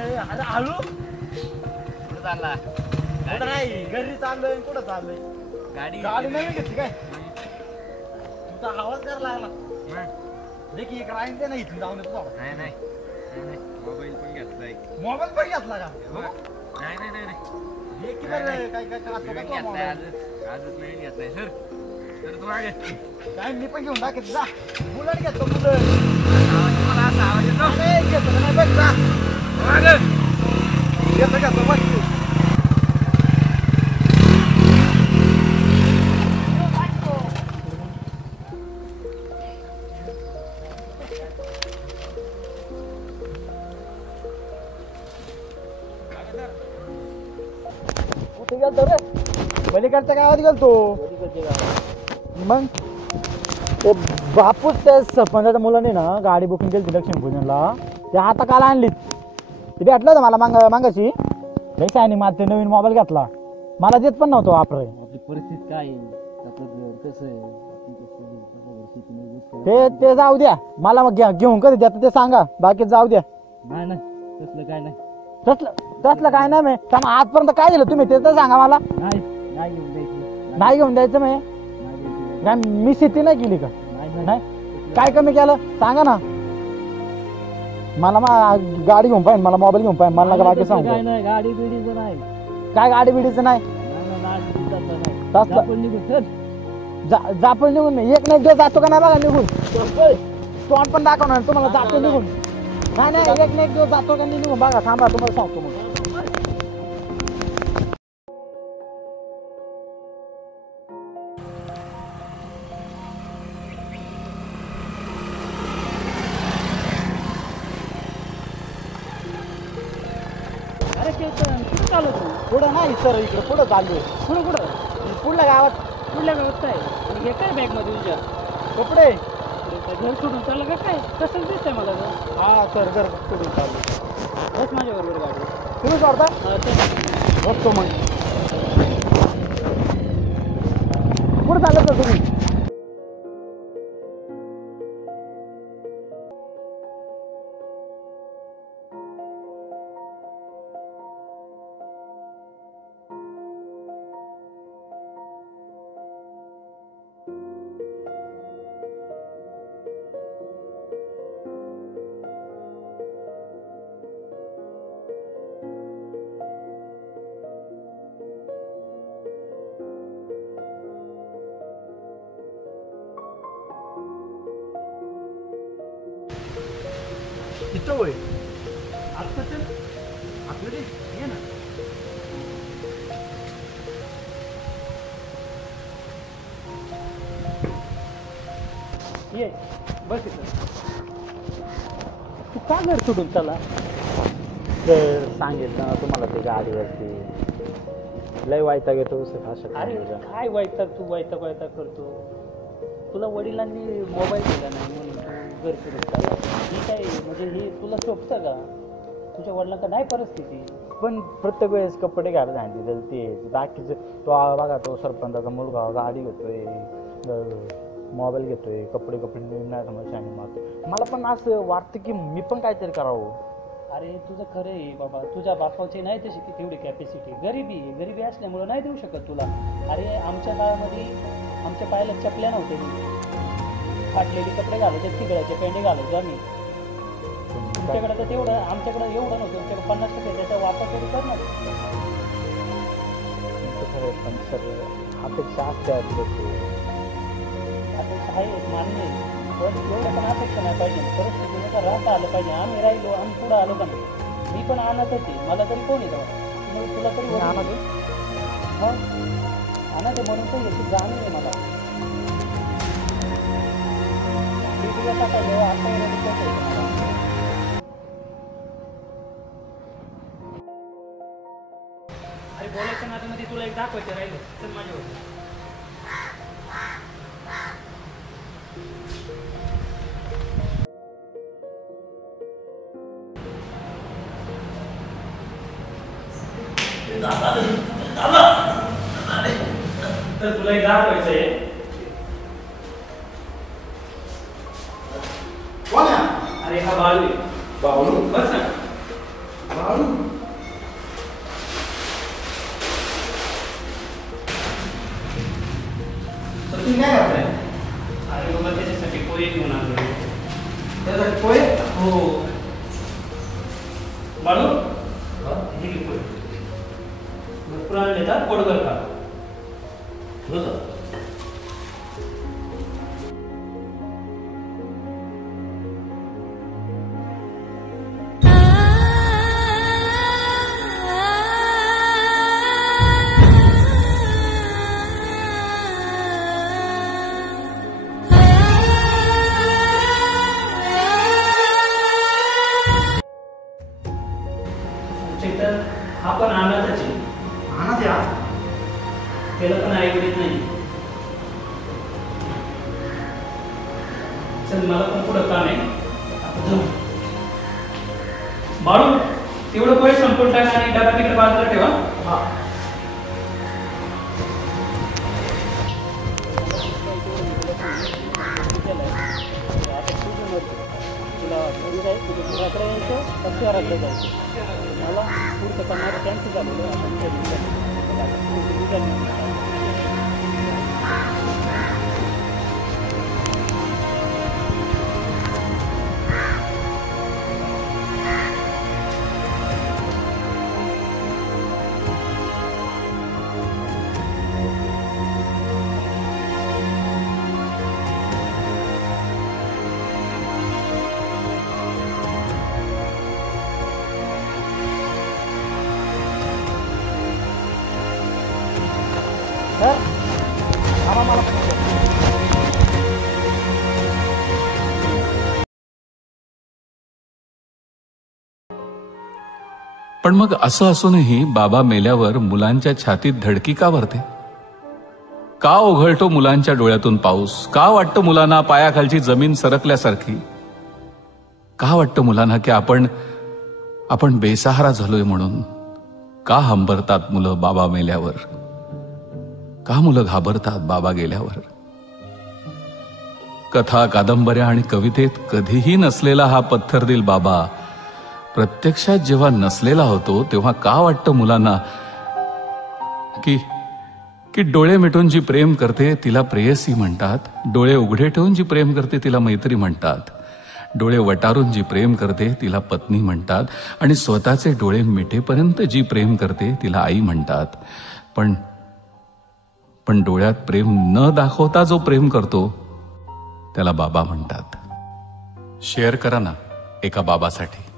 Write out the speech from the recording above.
अरे हळू कुठं चालला? कुठं नाही घरी चाललोय कुठं चाललोय गाडी गाडी नाही घेतली काय तुझा आवाज करायला लागला देखी एक राईन ते नाही इथून जाऊन येतो नाही नाही मोबाईल पण घेतलाय मोबाईल पण घेतला का नाही नाही नाही देखी बरं काय काय घेतलाय आजच नवीन घेतलाय सर तर तू मागे काय मी पण घेऊन टाकेल जा बुलेट घेतो बुलेट मला असा आवाज येतो नाही घेतो नाही बघ जा मागे घेतो बघ गेलतो रे पलीकडच्या गावात गेलतो मग ते बापूस त्या सरपंचाच्या मुलाने ना गाडी बुकिंग केली लक्ष्मी पूजनला ते आता काल आणलीत ते भेटलं होतं मला मागाशी लई आणि मला ते नवीन मोबाईल घेतला मला देत पण नव्हतं वापराय आपली परिस्थिती काय ते जाऊ द्या मला मग घेऊन कधी द्या ते सांगा बाकी जाऊ द्या नाही नाही तसलं काय नाही तसलं काय नाही मी आजपर्यंत काय दिलं तुम्ही ते तर सांगा मला नाही नाही घेऊन द्यायचं नाही घेऊन द्यायचं मी नाही मी शेती नाही केली का नाही काय कमी केलं सांगा ना मला गाडी घेऊन पाहिजे मला मोबाईल घेऊन पाहिजे मला बाकी सांगू काय नाही गाडी बिडीचं नाही काय गाडी बिडीचं नाही जापळ निघून मी एक नाही दिवस जातो का नाही बघा निघून तोंड पण दाखवणार तुम्हाला जातो निघून नाही नाही एक नाही एक दिवस जातो का निघून बघा थांबा तुम्हाला सांगतो मग अरे कुठं चालू तू पुढं नाही सर इकडे पुढं चाललोय कुठं पुढल्या गावात काय आणि हे काय बॅग मध्ये तुझ्या कपडे घर सोडून चाललं का काय कसं दिसतंय मला हा सर घर सोडून चाललो बस माझ्या बरोबर गाडी तुम्ही सोडता बघतो मग कुठं चाललं सर तुम्ही इथं होय आता चल आपलं ये ना ये बस इथं तू का घर सोडून चला तर सांगितलं तुम्हाला ते गाडीवरती लय वाईटा घेतो अरे काय वैताग तू वैताग करतो तुला वडिलांनी मोबाईल दिला नाही म्हणून तू घर सोडून चालला ही काय म्हणजे हे तुला शोभतं का तुझ्या वडिलांका नाही परिस्थिती पण प्रत्येक वेळेस कपडे घ्यायला सांगितलं ते बाकीचं तो बघा तो सरपंचाचा मुलगा गाडी घेतोय मोबाईल घेतोय कपडे नाही समज शाणी मारतोय मला पण असं वाटतं की मी पण काहीतरी करावं अरे तुझं खरं आहे बाबा तुझ्या बापाची नाही तशी की तेवढी कॅपॅसिटी गरिबी असल्यामुळं नाही देऊ शकत तुला अरे आमच्या काळामध्ये आमच्या पायाला चपल्या नव्हत्या फाटलेले कपडे घालायचे तिगडाचे पेंडे घालायचो आम्ही तुमच्याकडे तर तेवढं आमच्याकडे एवढं नव्हतं तुमच्याकडे 50% त्याचा वापर तरी कर ना पण सर अपेक्षा असते अपेक्षा आहे मान्य आहे पण एवढं पण अपेक्षा नाही पाहिजे परिस्थितीनुसार राहता आलं पाहिजे आम्ही राहिलो आम्ही पुढं आलो का नाही मी पण आणत होते मला तरी कोण येतं तुला तरी आणत मग आणत म्हणून तर याची जाणीव आहे मला अरे बोलायच्या नात्यामध्ये तुला एक दाखवायचं राहिलं चल माझ्यावर तर तुला एक दाखवायचं आहे अरे हा बाळू बस ना तुम्ही काय करताय? अरे बाबा त्याच्यासाठी पोहे घेऊन आलो. त्यासाठी पोहे? हो. बाळू हे घे पोहे. भरपूर आणले तर पोटभर खा. चेतन हा पण अनाथच आहे. आणा द्या. त्याला पण आई वडील नाही. चल मला पण पुढं काम आहे. आता जाऊ. बाळू तेवढं पोहे संपून टाका आणि डबा तिकडे बाजूला ठेवा. हा. मला पुढचं करणारं कॅन्सल झालेलं पण मग असं असूनही बाबा मेल्यावर मुलांच्या छातीत धडकी का भरते? का ओघळतो मुलांच्या डोळ्यातून पाऊस? का वाटतं मुलांना पायाखालची जमीन सरकल्यासारखी? का वाटतं मुलांना की आपण बेसहारा झालोय म्हणून? का हंबरतात मुलं बाबा मेल्यावर? का मुलं घाबरतात बाबा गेल्यावर? कथा, कादंबऱ्या आणि कवितेत कधीही नसलेला हा पत्थरदिल बाबा प्रत्यक्षात जेव्हा नसलेला होतो तेव्हा का वाटतं मुलांना की डोळे मिटून जी प्रेम करते तिला प्रेयसी म्हणतात, डोळे उघडे ठेवून जी प्रेम करते तिला मैत्री म्हणतात, डोळे वटारून जी प्रेम करते तिला पत्नी म्हणतात आणि स्वतःचे डोळे मिटेपर्यंत जी प्रेम करते तिला आई म्हणतात. पण डोळ्यात प्रेम न दाखवता जो प्रेम करतो त्याला बाबा म्हणतात. शेअर करा ना एका बाबासाठी.